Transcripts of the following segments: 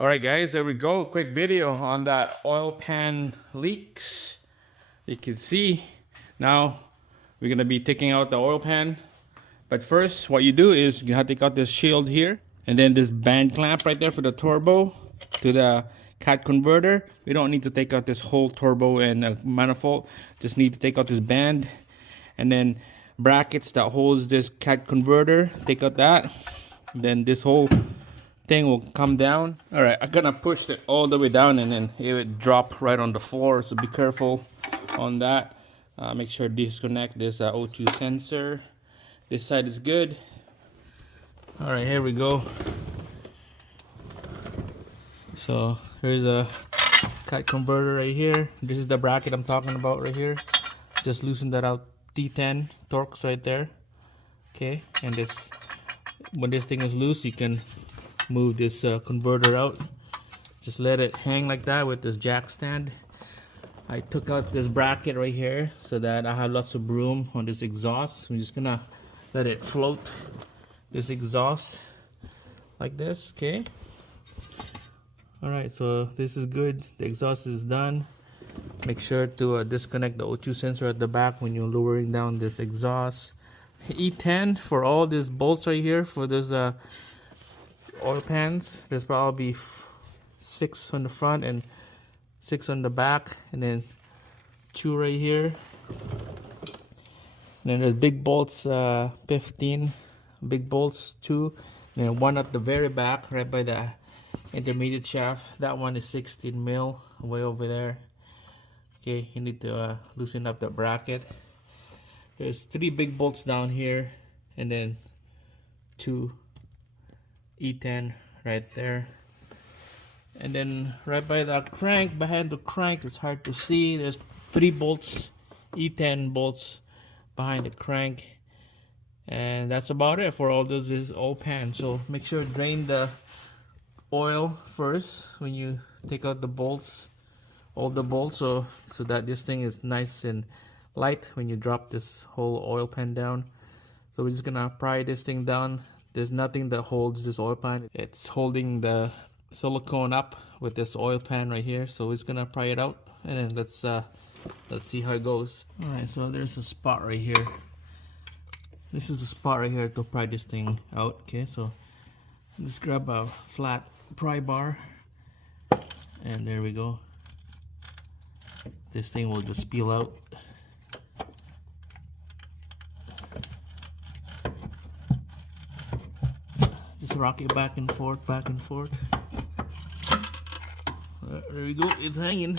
All right, guys, there we go. Quick video on that oil pan leaks. You can see now we're gonna be taking out the oil pan. But first, what you do is you have to take out this shield here, and then this band clamp right there for the turbo to the cat converter. We don't need to take out this whole turbo and manifold. Just need to take out this band, and then brackets that holds this cat converter. Take out that. Then this whole thing will come down. All right, I'm gonna push it all the way down, and then it would drop right on the floor. So be careful on that. Make sure to disconnect this O2 sensor. This side is good. All right, here we go. So here's a cat converter right here. This is the bracket I'm talking about right here. Just loosen that out. T10 Torx right there. Okay, and this, when this thing is loose, you can move this converter out. Just let it hang like that with this jack stand. I took out this bracket right here so that I have lots of room on this exhaust. I'm just gonna let it float this exhaust like this. Okay, all right, so this is good. The exhaust is done. Make sure to disconnect the O2 sensor at the back when you're lowering down this exhaust. E10 for all these bolts right here for this oil pans. There's probably 6 on the front and 6 on the back, and then 2 right here. And then there's big bolts, 15 big bolts, 2, and then 1 at the very back right by the intermediate shaft. That one is 16 mil way over there. Okay, you need to loosen up the bracket. There's 3 big bolts down here, and then 2 E10 right there. And then right by the crank, behind the crank, it's hard to see, there's 3 bolts, E10 bolts behind the crank. And that's about it for all those oil pan. So make sure to drain the oil first when you take out the bolts, all the bolts, so that this thing is nice and light when you drop this whole oil pan down. So we're just gonna pry this thing down. There's nothing that holds this oil pan. It's holding the silicone up with this oil pan right here. So we're just gonna pry it out, and then let's see how it goes. All right, so there's a spot right here. This is a spot right here to pry this thing out. Okay, so just grab a flat pry bar, and there we go. This thing will just peel out. Just rock it back and forth, back and forth. There we go, it's hanging.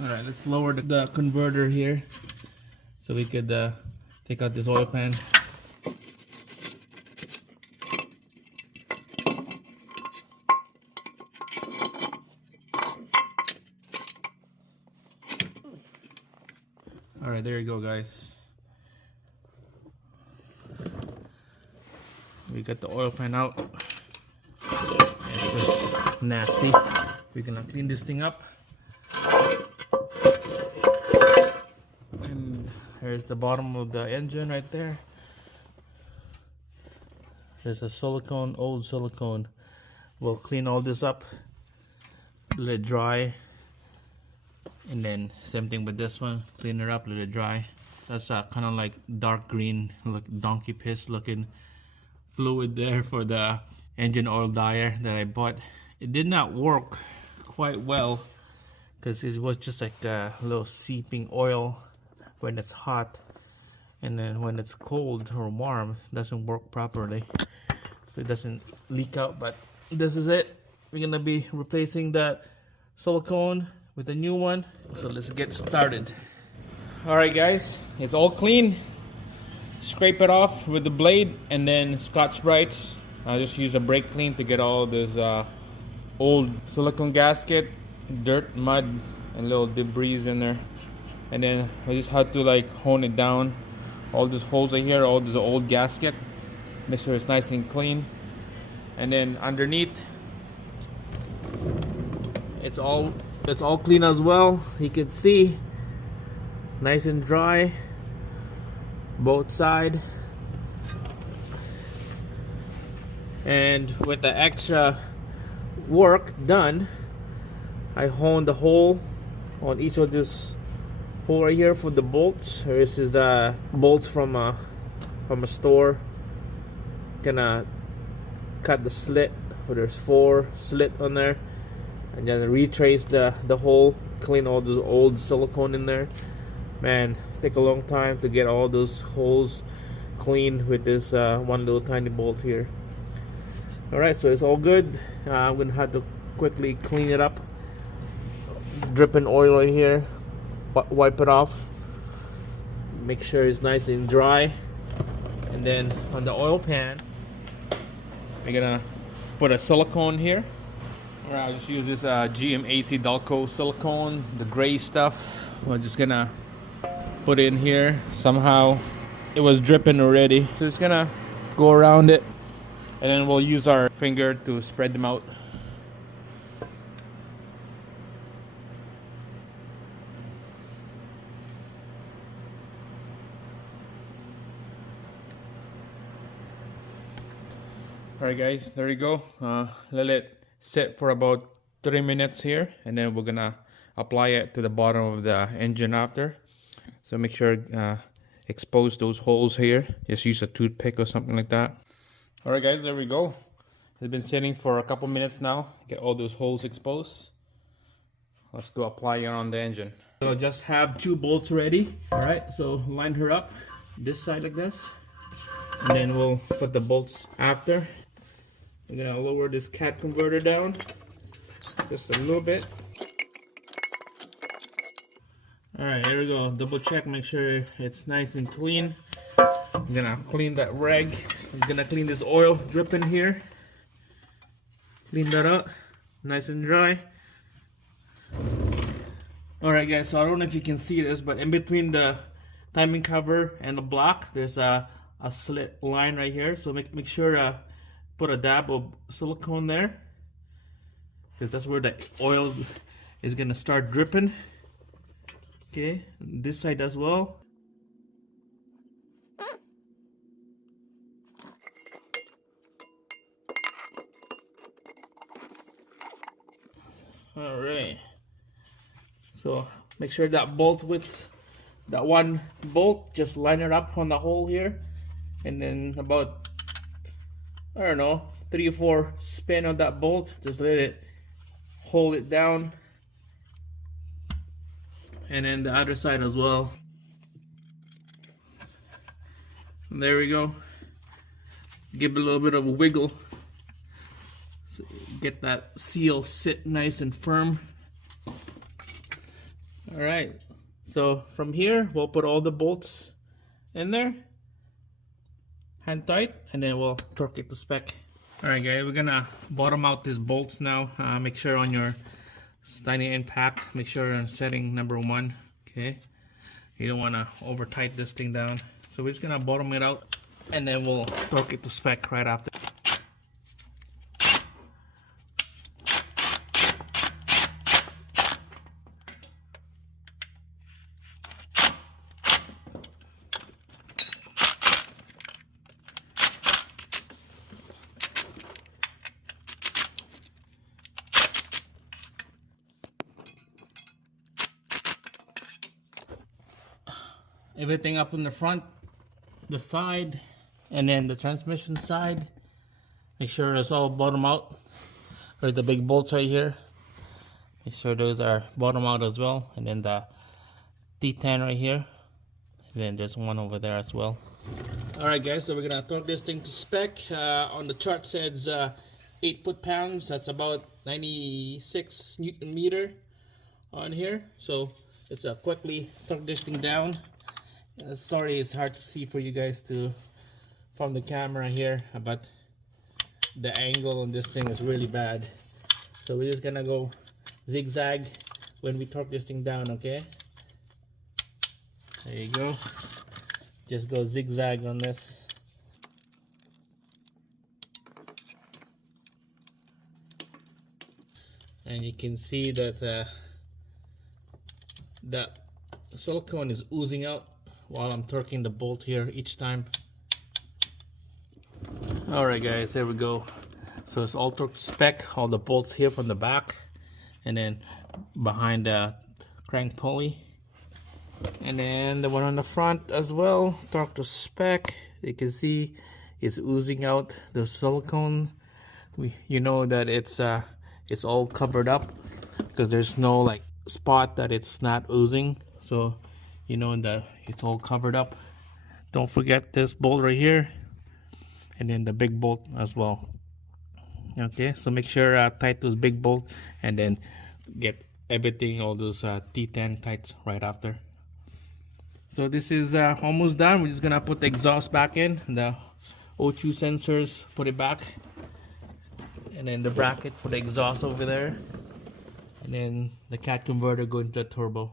Alright, let's lower the converter here so we could take out this oil pan. Alright, there you go, guys. We got the oil pan out. It's just nasty. We're gonna clean this thing up. And here's the bottom of the engine right there. There's a silicone, old silicone. We'll clean all this up, let it dry. And then same thing with this one, clean it up, let it dry. That's kind of like dark green, look, donkey piss looking fluid there for the engine oil dyer that I bought. It did not work quite well because it was just like a little seeping oil when it's hot, and then when it's cold or warm, it doesn't work properly, so it doesn't leak out. But this is it. We're gonna be replacing that silicone with a new one, so let's get started. All right guys, it's all clean. Scrape it off with the blade and then Scotch-Brites. I just use a brake clean to get all this old silicone gasket, dirt, mud, and little debris in there. And then I just had to like hone it down. All these holes right here, all this old gasket. Make sure it's nice and clean. And then underneath, it's all clean as well. You can see, nice and dry, both side. And with the extra work done, I honed the hole on each of this hole right here for the bolts. This is the bolts from a store. Gonna cut the slit, where there's 4 slit on there, and then retrace the hole, clean all those old silicone in there. Man, take a long time to get all those holes clean with this one little tiny bolt here. Alright, so it's all good. I'm gonna have to quickly clean it up. Dripping oil right here, wipe it off, make sure it's nice and dry. And then on the oil pan, we're gonna put a silicone here. Alright, I'll just use this GMAC Dalco silicone, the gray stuff. We're just gonna put it in here. Somehow it was dripping already, so it's gonna go around it, and then we'll use our finger to spread them out. Alright guys, there you go. Let it sit for about 3 minutes here, and then we're gonna apply it to the bottom of the engine after. So make sure expose those holes here. Just use a toothpick or something like that. Alright guys, there we go. It's been sitting for a couple minutes now. Get all those holes exposed. Let's go apply it on the engine. So just have 2 bolts ready. Alright, so line her up this side like this, and then we'll put the bolts after. I'm gonna lower this cat converter down just a little bit. Alright, here we go. Double check, make sure it's nice and clean. I'm gonna clean that rag. I'm gonna clean this oil dripping here. Clean that up, nice and dry. Alright guys, so I don't know if you can see this, but in between the timing cover and the block, there's a slit line right here. So make sure put a dab of silicone there, because that's where the oil is gonna start dripping. Okay, this side as well. All right, so make sure that bolt with that one bolt, just line it up on the hole here, and then about, I don't know, 3 or 4 spin on that bolt. Just let it hold it down, and then the other side as well. And there we go. Give it a little bit of a wiggle, so get that seal sit nice and firm. All right, so from here we'll put all the bolts in there, hand tight, and then we'll torque it to spec. Alright guys, we're gonna bottom out these bolts now. Make sure on your tiny impact, make sure on setting number 1. Okay, you don't want to over tight this thing down, so we're just gonna bottom it out, and then we'll torque it to spec right after. Everything up in the front, the side, and then the transmission side. Make sure it's all bottom out. There's the big bolts right here. Make sure those are bottom out as well. And then the T10 right here. Then there's one over there as well. Alright guys, so we're gonna torque this thing to spec. On the chart says 8 foot-pounds. That's about 96 Newton meter on here. So let's quickly torque this thing down. Sorry, it's hard to see for you guys from the camera here, but the angle on this thing is really bad. So we're just gonna go zigzag when we torque this thing down, okay? There you go. Just go zigzag on this. And you can see that that silicone is oozing out while I'm torquing the bolt here each time. Alright guys, there we go. So it's all torqued to spec, all the bolts here from the back and then behind the crank pulley. And then the one on the front as well, torqued to spec. You can see it's oozing out the silicone. You know that it's all covered up because there's no like spot that it's not oozing. So you know that it's all covered up. Don't forget this bolt right here, and then the big bolt as well. Okay, so make sure tight those big bolts and then get everything, all those T10 tights right after. So this is almost done. We're just gonna put the exhaust back in, the O2 sensors, put it back, and then the bracket for the exhaust over there, and then the cat converter go into the turbo.